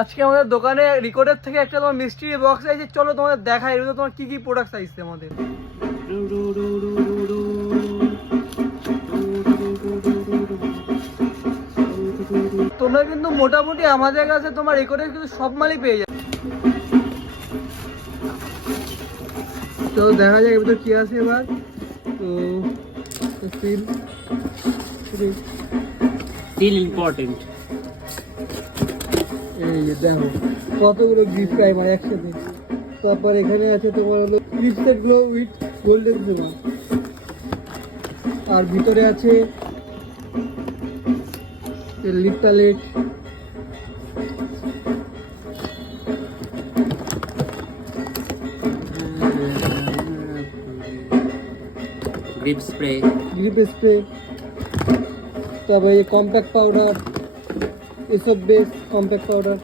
আজকে আমাদের দোকানে রেকর্ডের থেকে একটা তোমার মিস্ট্রি বক্স আছে, চলো তোমাদের দেখাই এর তোমার কি কি প্রোডাক্ট আসছে আমাদের। তোমরা কিন্তু মোটামুটি আমাদের কাছে তোমার রেকর্ডের কিন্তু সব মালই পেয়ে যাবে। তো দেখা যাক এবার কি আছে এবার। তো still important. এই যে দেখো কতগুলো গিফট প্রাইমার একসাথে। তারপর এখানে আছে তোমার হলো lipstick glow with golden shimmer, আর ভিতরে আছে lip palette, Grip spray. Grip spray, তারপরে কম্প্যাক্ট পাউডার, এসব বেস কম্প্যাক্ট পাউডার।